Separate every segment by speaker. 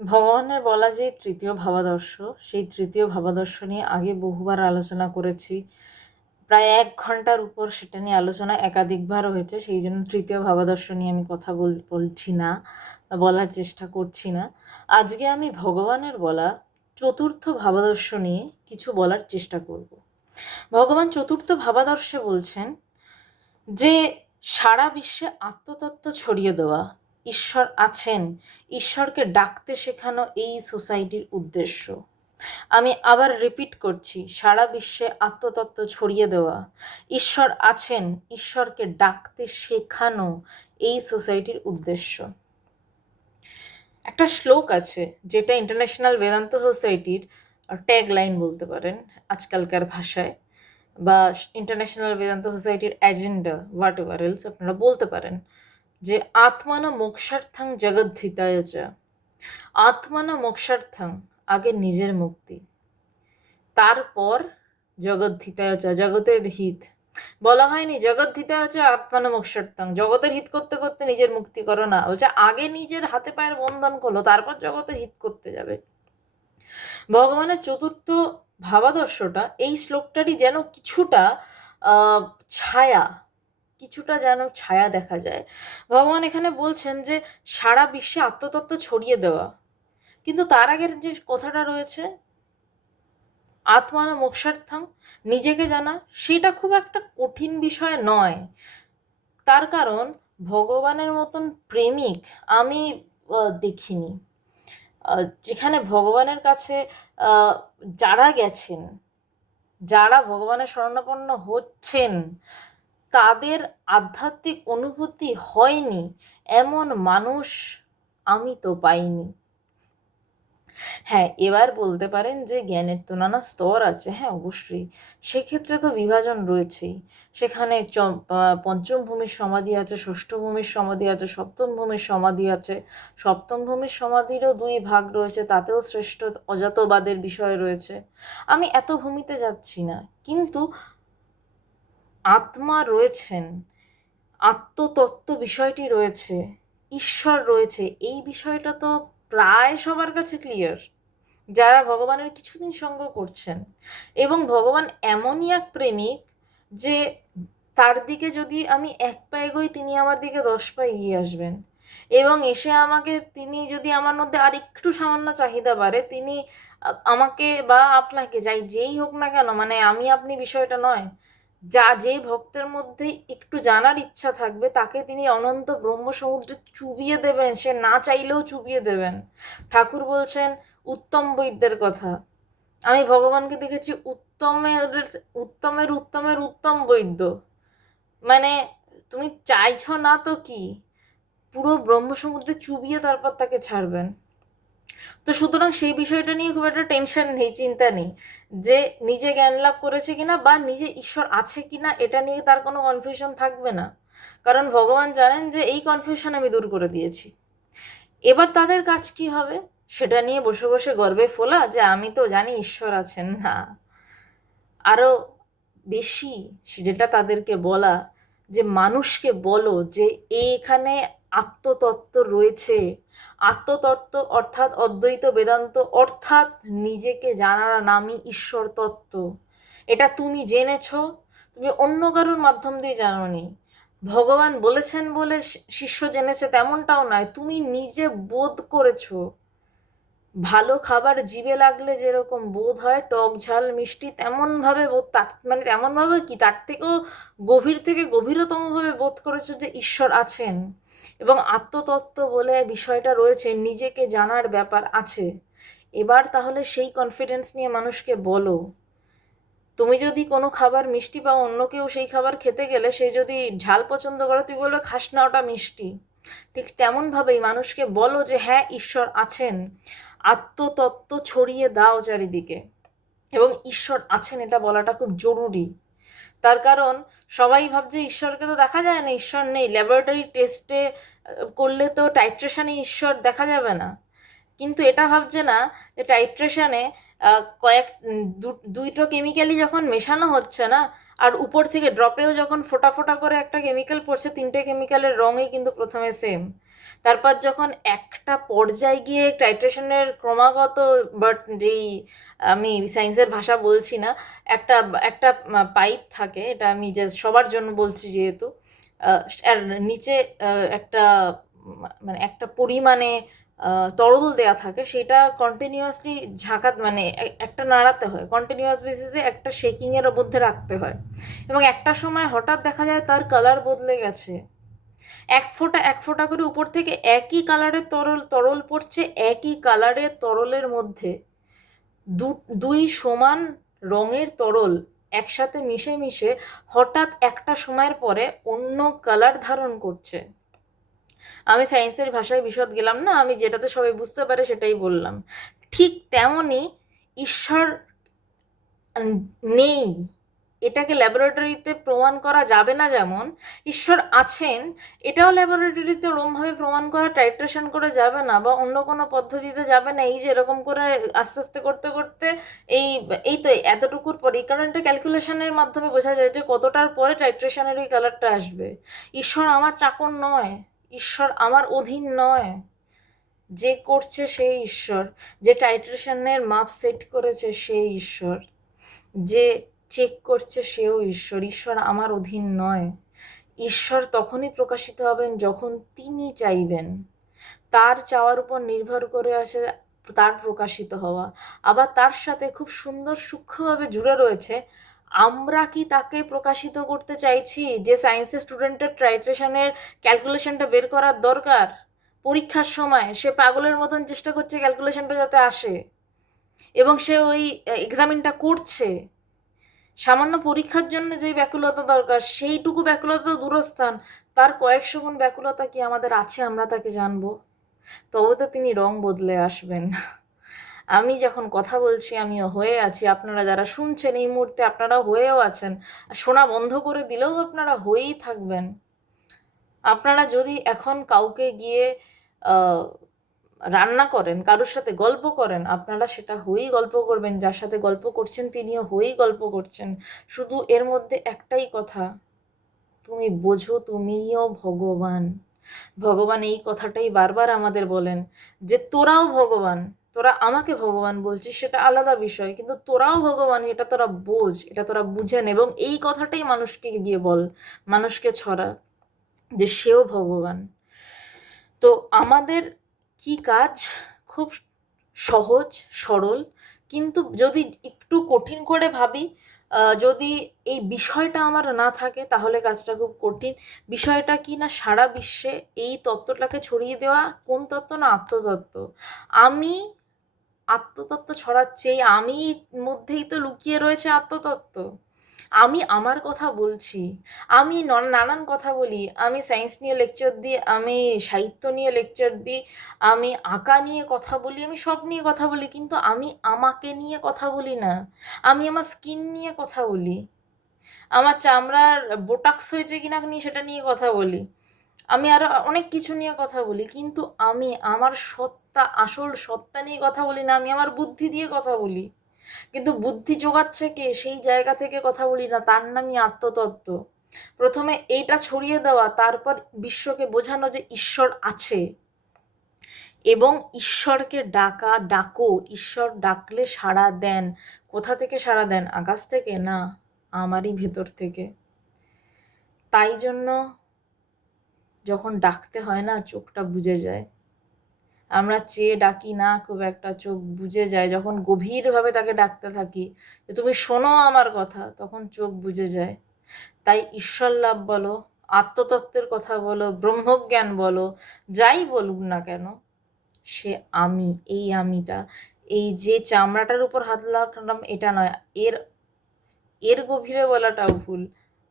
Speaker 1: ভগবানের বলা যে তৃতীয় ভাবাদর্শ, সেই তৃতীয় ভাবাদর্শ নিয়ে আগে বহুবার আলোচনা করেছি। প্রায় এক ঘণ্টার উপর সেটা নিয়ে আলোচনা একাধিকবার হয়েছে, সেই জন্য তৃতীয় ভাবাদর্শ নিয়ে আমি কথা বল, বলছি না বলার চেষ্টা করছি না। আজকে আমি ভগবানের বলা চতুর্থ ভাবাদর্শ নিয়ে কিছু বলার চেষ্টা করব। ভগবান চতুর্থ ভাবাদর্শে বলছেন যে, সারা বিশ্বে আত্মতত্ত্ব ছড়িয়ে দেওয়া ঈশ্বর আছেন। ঈশ্বরকে ডাকতে শেখানো এই সোসাইটির উদ্দেশ্য। আমি আবার রিপিট করছি, সারা বিশ্বে আত্মতত্ত্ব ছড়িয়ে দেওয়া। ঈশ্বর আছেন, ঈশ্বরকে ডাকতে শেখানো এই সোসাইটির উদ্দেশ্য। একটা শ্লোক আছে, যেটা ইন্টারন্যাশনাল বেদান্ত সোসাইটির ট্যাগ লাইন বলতে পারেন আজকালকার ভাষায়, বা ইন্টারন্যাশনাল বেদান্ত সোসাইটির এজেন্ডা হোয়াট এভার এলস আপনারা বলতে পারেন। যে আত্মানা মোক্ষার্থং জগদ্ধিতায় চ। আত্মানা মোক্ষার্থং, আগে নিজের মুক্তি। তারপর জগদ্ধিতায় চ, জগতের হিত। বলা হয়নি জগদ্ধিতায় চ, আত্মানা মোক্ষার্থং। জগতের হিত করতে করতে নিজের মুক্তি করো না। বলছে আগে নিজের হাতে পায়ের বন্ধন করল তারপর জগতের হিত করতে যাবে। ভগবানের চতুর্থ ভাবাদর্শটা এই শ্লোকটারই যেন কিছুটা ছায়া কিছুটা যেন ছায়া দেখা যায়। ভগবান এখানে বলছেন যে, সারা বিশ্বে আত্মতত্ত্ব ছড়িয়ে দেওয়া। কিন্তু তার আগের যে কথাটা রয়েছে, আত্মানো মোক্ষার্থম নিজেকে জানা, সেটা খুব একটা কঠিন বিষয় নয়। তার কারণ, ভগবানের মতন প্রেমিক আমি দেখিনি। যেখানে ভগবানের কাছে যারা গেছেন, যারা ভগবানের স্বর্ণাপন্ন হচ্ছেন তাদের আধ্যাত্মিক অনুভূতি হয়নি, এমন মানুষ আমি তো পাইনি। হ্যাঁ এবার বলতে পারেন যে জ্ঞানের তো নানা স্তর আছে হ্যাঁ অবশ্যই। সেক্ষেত্রে তো বিভাজন রয়েছেই। সেখানে পঞ্চম ভূমির সমাধি আছে, ষষ্ঠ ভূমির সমাধি আছে, সপ্তম ভূমির সমাধি আছে। সপ্তম ভূমির সমাধিরও দুই ভাগ রয়েছে, তাতেও শ্রেষ্ঠ অজাতবাদের বিষয় রয়েছে। আমি এত ভূমিতে যাচ্ছি না, কিন্তু আত্মা রয়েছেন, আত্মতত্ত্ব বিষয়টি রয়েছে, ঈশ্বর রয়েছে, এই বিষয়টা তো প্রায় সবার কাছে ক্লিয়ার যারা ভগবানের কিছুদিন সঙ্গ করছেন এবং ভগবান এমনই এক প্রেমিক যে তার দিকে যদি আমি এক পা এগোই, তিনি আমার দিকে দশ পা এগিয়ে আসবেন। এবং এসে আমাকে, তিনি যদি আমার মধ্যে আর একটু সামান্য চাহিদা বাড়ে, তিনি আমাকে বা আপনাকে, যাই যেই হোক না কেন মানে আমি আপনি বিষয়টা নয় যা যে ভক্তের মধ্যে একটু জানার ইচ্ছা থাকবে, তাকে তিনি অনন্ত ব্রহ্ম সমুদ্রে চুবিয়ে দেবেন। সে না চাইলেও চুবিয়ে দেবেন। ঠাকুর বলছেন, উত্তম বৈদ্যের কথা। আমি ভগবানকে দেখেছি উত্তমের উত্তমের উত্তমের উত্তম বৈদ্য। মানে তুমি চাইছ না তো কি? পুরো ব্রহ্মসমুদ্রে চুবিয়ে তারপর তাকে ছাড়বেন। তো সুতরাং সেই বিষয়টা নিয়ে খুব একটা টেনশন নেই, চিন্তা নেই যে নিজে জ্ঞান লাভ করেছে কিনা বা নিজে ঈশ্বর আছে কিনা এটা নিয়ে তার কোনো কনফিউশন থাকবে না। কারণ ভগবান জানেন যে এই কনফিউশন আমি দূর করে দিয়েছি। এবার তাদের কাজ কি হবে? সেটা নিয়ে বসে বসে গর্বে ফোলা যে আমি তো জানি ঈশ্বর আছেন, না। আরও বেশি যেটা তাদেরকে বলা যে মানুষকে বলো যে এখানে আত্মতত্ত্ব রয়েছে। আত্মতত্ত্ব অর্থাৎ অদ্বৈত বেদান্ত, অর্থাৎ নিজেকে জানার নামই ঈশ্বর তত্ত্ব এটা তুমি জেনেছ, তুমি অন্য কারোর মাধ্যম দিয়ে জানো নি ভগবান বলেছেন বলে শিষ্য জেনেছে তেমনটাও নয়, তুমি নিজে বোধ করেছ। ভালো খাবার জিভে লাগলে যেরকম বোধ হয়, টক ঝাল, মিষ্টি তেমনভাবে বোধ, তার মানে তেমনভাবে কি? তার থেকেও গভীর থেকে গভীরতমভাবে বোধ করেছ যে ঈশ্বর আছেন। এবং আত্মতত্ত্ব বলে বিষয়টা রয়েছে, নিজেকে জানার ব্যাপার আছে। এবার তাহলে সেই কনফিডেন্স নিয়ে মানুষকে বলো। তুমি যদি কোনো খাবার মিষ্টি বা অন্য কেউ সেই খাবার খেতে গেলে সে যদি ঝাল পছন্দ করে তুই বলবে, খাস না, ওটা মিষ্টি। ঠিক তেমনভাবেই মানুষকে বলো যে হ্যাঁ ঈশ্বর আছেন। আত্মতত্ত্ব ছড়িয়ে দাও চারিদিকে। এবং ঈশ্বর আছেন, এটা বলাটা খুব জরুরি। তার কারণ সবাই ভাবছে ঈশ্বরকে তো দেখা যায় না, ঈশ্বর নেই। ল্যাবরেটরি টেস্টে করলে তো টাইট্রেশনে ঈশ্বর দেখা যাবে না। কিন্তু এটা ভাবছে না যে টাইট্রেশনে কয়েক দুইটো কেমিক্যালই যখন মেশানো হচ্ছে না, আর উপর থেকে ড্রপেও যখন ফোটা ফোটা করে একটা কেমিক্যাল পড়ছে, তিনটে কেমিক্যালের রঙই কিন্তু প্রথমে সেম তারপর যখন একটা পর্যায়ে গিয়ে টাইট্রেশনের ক্রমাগত বাট যেই আমি সায়েন্সের ভাষা বলছি না, একটা একটা পাইপ থাকে, এটা আমি জাস্ট সবার জন্য বলছি যেহেতু আর নিচে একটা মানে একটা পরিমাণে তরল দেয়া থাকে, সেটা কন্টিনিউয়াসলি ঝাঁকা মানে একটা নাড়াতে হয় কন্টিনিউয়াস বেসিসে একটা শেকিংয়ের মধ্যে রাখতে হয়। এবং একটা সময় হঠাৎ দেখা যায় তার কালার বদলে গেছে। এক ফোঁটা এক ফোঁটা করে উপর থেকে একই কালারের তরল তরল পড়ছে একই কালারের তরলের মধ্যে। দু, দুই সমান রঙের তরল একসাথে মিশে মিশে হঠাৎ একটা সময়ের পরে অন্য কালার ধারণ করছে। আমি সায়েন্সের ভাষায় বিশদ গেলাম না, আমি যেটাতে সবাই বুঝতে পারে সেটাই বললাম। ঠিক তেমনই ঈশ্বর নেই। এটাকে ল্যাবরেটরিতে প্রমাণ করা যাবে না যেমন, ঈশ্বর আছেন, এটাও ল্যাবরেটরিতে ওরমভাবে প্রমাণ করা টাইট্রেশন করে যাবে না বা অন্য কোনো পদ্ধতিতে যাবে না, এই যে এরকম করে আস্তে আস্তে করতে করতে এই এই তো এতটুকুর পরে, এই কারণটা ক্যালকুলেশনের মাধ্যমে বোঝা যায় যে কতটার পরে টাইট্রেশনের ওই কালারটা আসবে। ঈশ্বর আমার চাকর নয়, ঈশ্বর আমার অধীন নয়, যে করছে সেই ঈশ্বর, যে টাইট্রেশনের মাপ সেট করেছে সেই ঈশ্বর, যে চেক করছে সেও ঈশ্বর। ঈশ্বর আমার অধীন নয়। ঈশ্বর তখনই প্রকাশিত হবেন যখন তিনি চাইবেন। তার চাওয়ার উপর নির্ভর করে আছে তার প্রকাশিত হওয়া। আবার তার সাথে খুব সুন্দর সূক্ষ্মভাবে জুড়ে রয়েছে, আমরা কি তাকে প্রকাশিত করতে চাইছি যে সায়েন্সের স্টুডেন্টের ট্রাইট্রেশনের ক্যালকুলেশনটা বের করার দরকার? পরীক্ষার সময় সে পাগলের মতন চেষ্টা করছে ক্যালকুলেশনটা যাতে আসে। এবং সে ওই এক্সামিনটা করছে। সামান্য পরীক্ষার জন্য যেই ব্যাকুলতা দরকার, সেইটুকু ব্যাকুলতা দূরস্থান, তার কয়েকশো গুণ ব্যাকুলতা কি আমাদের আছে আমরা তাকে জানব? তবে তো তিনি রং বদলে আসবেন। আমি যখন কথা বলছি, আমিও হয়ে আছি। আপনারা যারা শুনছেন, এই মুহূর্তে আপনারা হয়েও আছেন। শোনা বন্ধ করে দিলেও আপনারা হয়েই থাকবেন। আপনারা যদি এখন কাউকে গিয়ে রান্না করেন, কারোর সাথে গল্প করেন, আপনারা সেটা হয়েই গল্প করবেন, যার সাথে গল্প করছেন তিনিও হয়েই গল্প করছেন। শুধু এর মধ্যে একটাই কথা, তুমি বোঝো তুমিও ভগবান। ভগবান এই কথাটাই বারবার আমাদের বলেন যে, তোরাও ভগবান, তোরা আমাকে ভগবান বলছিস, সেটা আলাদা বিষয়, কিন্তু তোরাও ভগবান, এটা তোরা বোঝ, এটা তোরা বুঝেন। এবং এই কথাটাই মানুষকে গিয়ে বল, মানুষকে ছড়া যে, সেও ভগবান। তো আমাদের কি কাজ? খুব সহজ, সরল। কিন্তু যদি একটু কঠিন করে ভাবি যদি এই বিষয়টা আমার না থাকে, তাহলে কাজটা খুব কঠিন। বিষয়টা কি না সারা বিশ্বে এই তত্ত্বটাকে ছড়িয়ে দেওয়া? কোন তত্ত্ব না আত্মতত্ত্ব? আমি আত্মতত্ত্ব ছড়াচ্ছে, এই আমি মধ্যেই তো লুকিয়ে রয়েছে আত্মতত্ত্ব। আমি আমার কথা বলছি, আমি নানান কথা বলি, আমি সায়েন্স নিয়ে লেকচার দিই, আমি সাহিত্য নিয়ে লেকচার দিই, আমি আঁকা নিয়ে কথা বলি, আমি সব নিয়ে কথা বলি, কিন্তু আমি আমাকে নিয়ে কথা বলি না, আমি আমার স্কিন নিয়ে কথা বলি, আমার চামড়ার বোটাক্স হয়েছে কিনা নিয়ে সেটা নিয়ে কথা বলি, আমি আরও অনেক কিছু নিয়ে কথা বলি, কিন্তু আমি আমার সত্তা, আসল সত্তা নিয়ে কথা বলি না, আমি আমার বুদ্ধি দিয়ে কথা বলি। কিন্তু বুদ্ধি যোগাচ্ছে কে? সেই জায়গা থেকে কথা বলি না, তার নামই আত্মতত্ত্ব। প্রথমে এইটা ছড়িয়ে দেওয়া, তারপর বিশ্বকে বোঝানো যে ঈশ্বর আছে। এবং ঈশ্বরকে ডাকা, ডাকো, ঈশ্বর ডাকলে সাড়া দেন। কোথা থেকে সাড়া দেন? আকাশ থেকে? না, আমারই ভেতর থেকে। তাই জন্য যখন ডাকতে হয় না, চোখটা বুজে যায়। আমরা চেয়ে ডাকি না, খুব একটা চোখ বুজে যায়। যখন গভীরভাবে তাকে ডাকতে থাকি, যে তুমি শোনো আমার কথা, তখন চোখ বুজে যায়। তাই ঈশ্বর লাভ বলো, আত্মতত্ত্বের কথা বলো, ব্রহ্মজ্ঞান বলো, যাই বলুক না কেন, সে আমি, এই আমিটা। এই যে চামড়াটার উপর হাত লাগালাম, এটা নয়, এর এর গভীরে বলাটাও ভুল।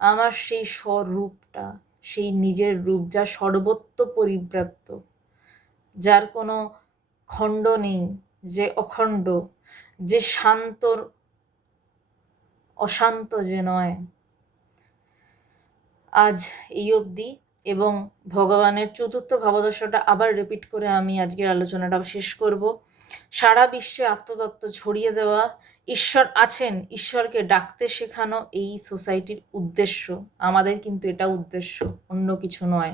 Speaker 1: আমার সেই স্বরূপটা, সেই নিজের রূপ, যা সর্বত্র পরিব্রাপ্ত যার কোনো খণ্ড নেই, যে অখণ্ড, যে শান্তর অশান্ত যে নয়। আজ এই অবধি, এবং ভগবানের চতুর্থ ভাবদর্শটা আবার রিপিট করে আমি আজকের আলোচনাটা শেষ করব। সারা বিশ্বে আত্মতত্ত্ব ছড়িয়ে দেওয়া, ঈশ্বর আছেন, ঈশ্বরকে ডাকতে শেখানো এই সোসাইটির উদ্দেশ্য। আমাদের কিন্তু এটা উদ্দেশ্য, অন্য কিছু নয়।